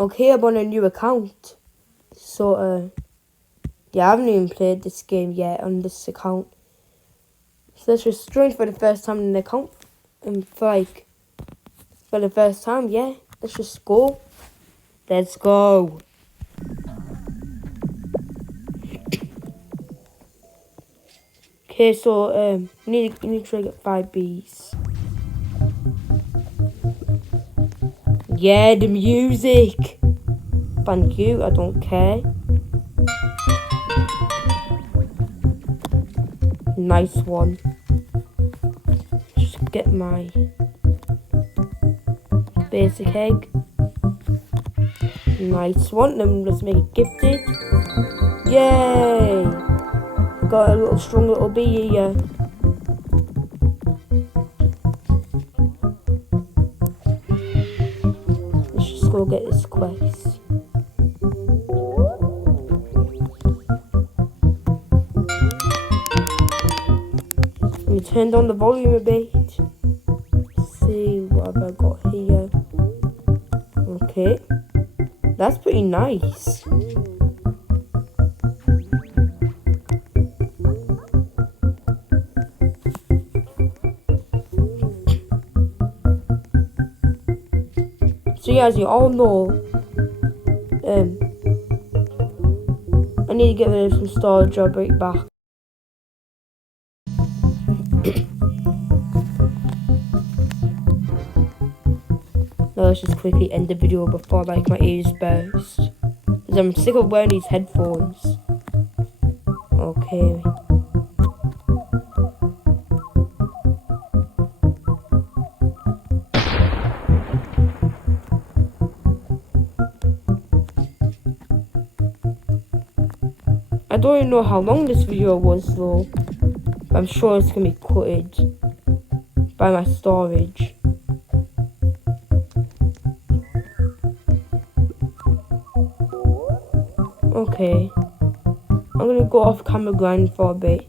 Okay, I'm on a new account. So, yeah, I haven't even played this game yet on this account. So let's just join for the first time in the account. And for the first time, yeah. Let's just go. Let's go. Okay, so, you need to get 5 Bs. Yeah, the music. Thank you, I don't care. Nice one. Just get my basic egg. Nice one. Then let's make it gifted. Yay! Got a little strong little bee here. Let's just go get this quest. Let me turn down the volume a bit. Let's see what have I got here. Okay. That's pretty nice. So yeah, as you all know, I need to get rid of some storage. I'll bring it back. Now let's just quickly end the video before my ears burst. Because I'm sick of wearing these headphones. Okay. I don't even know how long this video was though. But I'm sure it's gonna be cutted by my storage. Okay. I'm gonna go off camera grind for a bit.